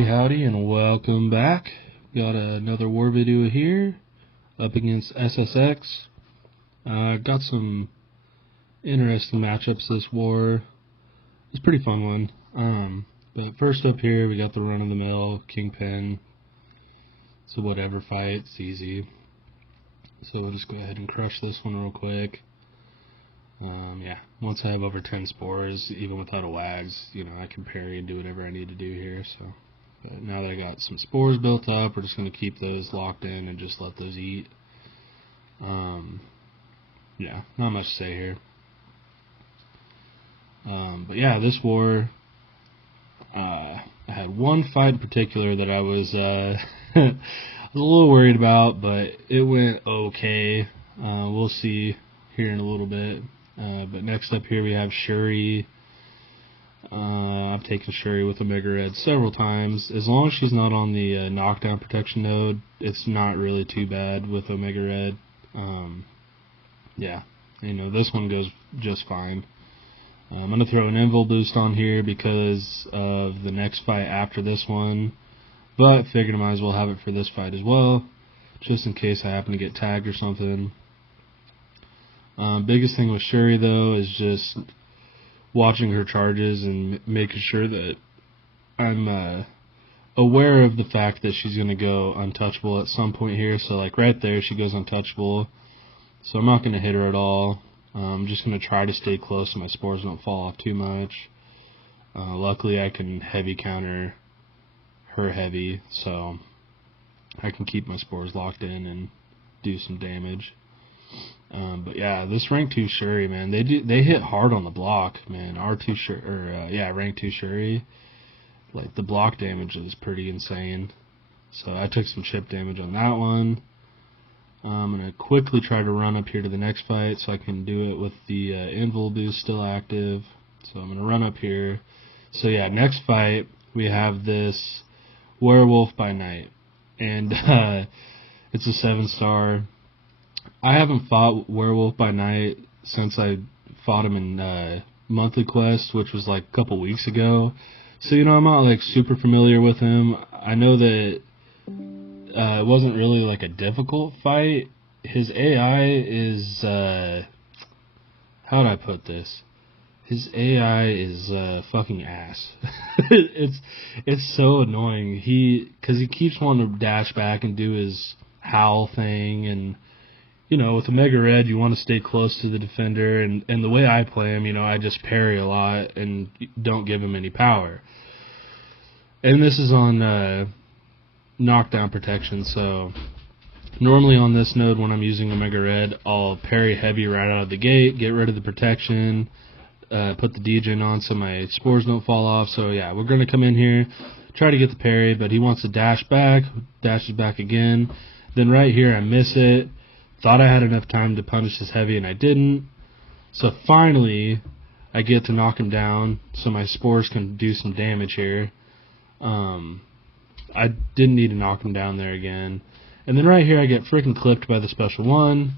Howdy, and welcome back. Got another war video here, up against SSx. Got some interesting matchups this war. It's a pretty fun one. But first up here, we got the run-of-the-mill Kingpin. It's a whatever fight, it's easy. So we'll just go ahead and crush this one real quick. Yeah, once I have over 10 spores, even without a wags, I can parry and do whatever I need to do here. So, but now that I got some spores built up, we're just going to keep those locked in and just let those eat. Yeah, not much to say here. But yeah, this war, I had one fight in particular that I was, I was a little worried about, but it went okay. We'll see here in a little bit. But next up here we have Shuri. I've taken Shuri with Omega Red several times. As long as she's not on the knockdown protection node, it's not really too bad with Omega Red. Yeah, this one goes just fine. I'm going to throw an invul boost on here because of the next fight after this one, but figured I might as well have it for this fight as well, just in case I happen to get tagged or something. Biggest thing with Shuri, though, is just watching her charges and making sure that I'm aware of the fact that she's going to go untouchable at some point here. So, like right there, she goes untouchable. So I'm not going to hit her at all. I'm just going to try to stay close so my spores don't fall off too much. Luckily, I can heavy counter her heavy, so I can keep my spores locked in and do some damage. But yeah, this rank 2 Shuri, man, they hit hard on the block, man. R2 Shuri, rank 2 Shuri, like the block damage is pretty insane. So I took some chip damage on that one. I'm gonna quickly try to run up here to the next fight so I can do it with the invul boost still active. So I'm gonna run up here. So yeah, next fight we have this werewolf by night, and it's a 7-star. I haven't fought Werewolf by Night since I fought him in Monthly Quest, which was like a couple weeks ago. So, I'm not like super familiar with him. I know that it wasn't really like a difficult fight. His AI is, how would I put this? His AI is fucking ass. It's so annoying. Because he keeps wanting to dash back and do his howl thing, and with Omega Red, you want to stay close to the defender, and the way I play him, I just parry a lot and don't give him any power. And this is on knockdown protection, so normally on this node when I'm using Omega Red, I'll parry heavy right out of the gate, get rid of the protection, put the degen on so my spores don't fall off. So yeah, we're going to come in here, try to get the parry, but he wants to dash back, dashes back again. Then right here I miss it. Thought I had enough time to punish his heavy, and I didn't. So finally, I get to knock him down so my spores can do some damage here. I didn't need to knock him down there again. And then right here, I get freaking clipped by the special one.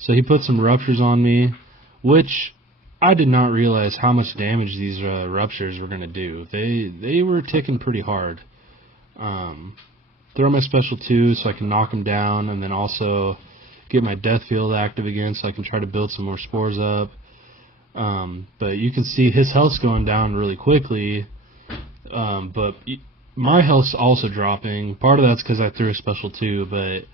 So he put some ruptures on me, which I did not realize how much damage these ruptures were going to do. They were ticking pretty hard. Throw my special 2 so I can knock him down, and then also get my death field active again so I can try to build some more spores up. But you can see his health's going down really quickly, but my health's also dropping. Part of that's because I threw a special 2, but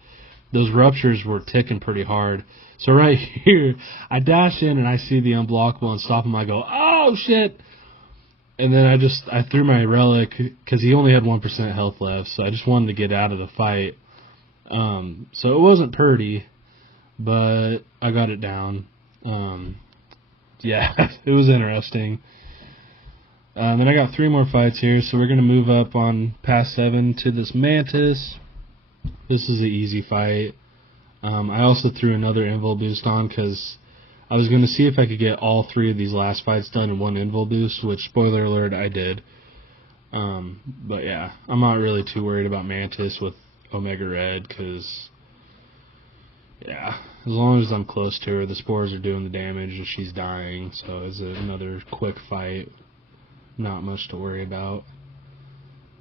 those ruptures were ticking pretty hard. So right here, I dash in and I see the unblockable and stop him. I go, oh shit! And then I threw my relic because he only had 1% health left, so I just wanted to get out of the fight. So it wasn't pretty, but I got it down. Yeah, it was interesting. Then I got 3 more fights here, so we're going to move up on past 7 to this Mantis. This is an easy fight. I also threw another invul boost on because I was going to see if I could get all 3 of these last fights done in one invul boost, which, spoiler alert, I did. But yeah, I'm not really too worried about Mantis with Omega Red because, yeah, as long as I'm close to her, the spores are doing the damage and she's dying, so it's another quick fight. Not much to worry about.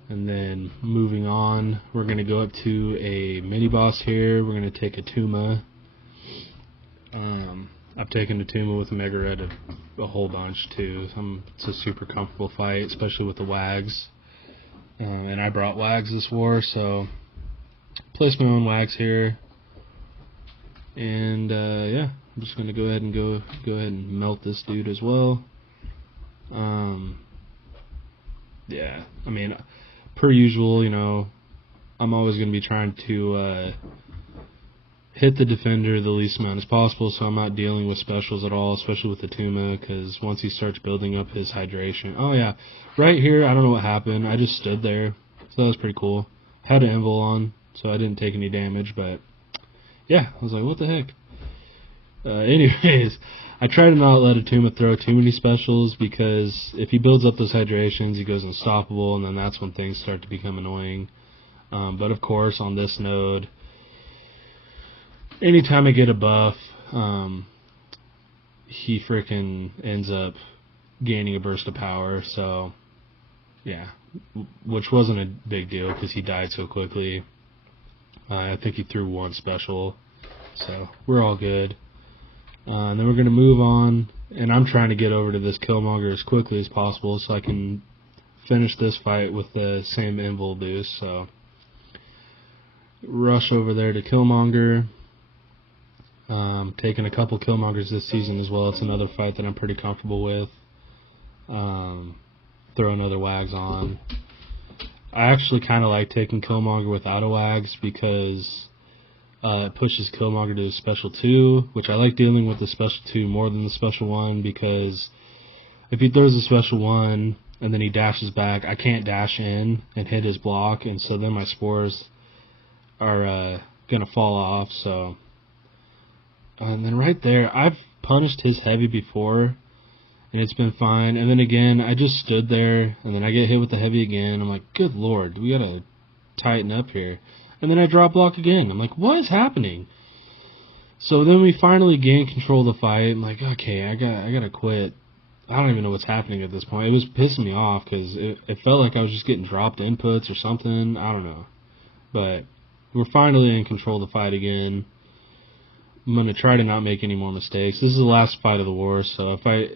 And then moving on, we're going to go up to a mini boss here. We're going to take a Tuma. I've taken a Tuma with a Mega Red a whole bunch too. It's a super comfortable fight, especially with the Wags. And I brought Wags this war, so place my own Wags here. And yeah, I'm just gonna go ahead and melt this dude as well. Yeah, I mean, per usual, you know, I'm always gonna be trying to hit the defender the least amount as possible, so I'm not dealing with specials at all, especially with the Tuma, because once he starts building up his hydration. Oh yeah, right here, I don't know what happened. I just stood there, so that was pretty cool. Had an invul on, so I didn't take any damage, but yeah, I was like, what the heck? Anyways, I try to not let a Tuma throw too many specials, because if he builds up those hydrations, he goes unstoppable, and then that's when things start to become annoying. But of course, on this node, anytime I get a buff, he freaking ends up gaining a burst of power, so yeah, which wasn't a big deal because he died so quickly. I think he threw one special, so we're all good. And then we're going to move on, and I'm trying to get over to this Killmonger as quickly as possible so I can finish this fight with the same invul boost, so rush over there to Killmonger. Taking a couple Killmongers this season as well. It's another fight that I'm pretty comfortable with. Throw another Wags on. I actually kind of like taking Killmonger without a Wags because it pushes Killmonger to a special 2, which I like dealing with the special 2 more than the special 1, because if he throws a special 1 and then he dashes back, I can't dash in and hit his block, and so then my spores are going to fall off, so... And then right there, I've punished his heavy before, and it's been fine. And then again, I just stood there, and then I get hit with the heavy again. I'm like, good lord, we gotta tighten up here. And then I drop block again. I'm like, what is happening? So then we finally gain control of the fight. I'm like, okay, I gotta quit. I don't even know what's happening at this point. It was pissing me off because it felt like I was just getting dropped inputs or something. I don't know. But we're finally in control of the fight again. I'm going to try to not make any more mistakes. This is the last fight of the war, so if I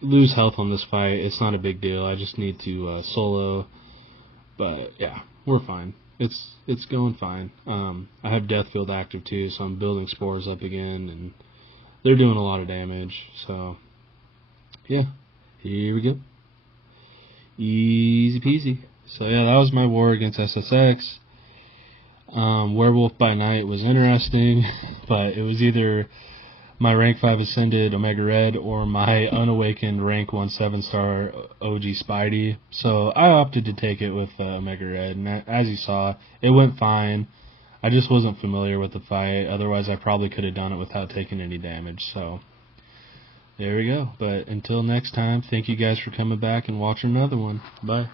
lose health on this fight, it's not a big deal. I just need to solo. But yeah, we're fine. It's going fine. I have Death Field active too, so I'm building spores up again, and they're doing a lot of damage. So yeah, here we go. Easy peasy. So yeah, that was my war against SSx. Werewolf by Night was interesting, but it was either my rank 5 Ascended Omega Red or my unawakened rank 1 7-star OG Spidey. So I opted to take it with Omega Red, and as you saw, it went fine. I just wasn't familiar with the fight, otherwise I probably could have done it without taking any damage. So there we go. But until next time, thank you guys for coming back and watching another one. Bye.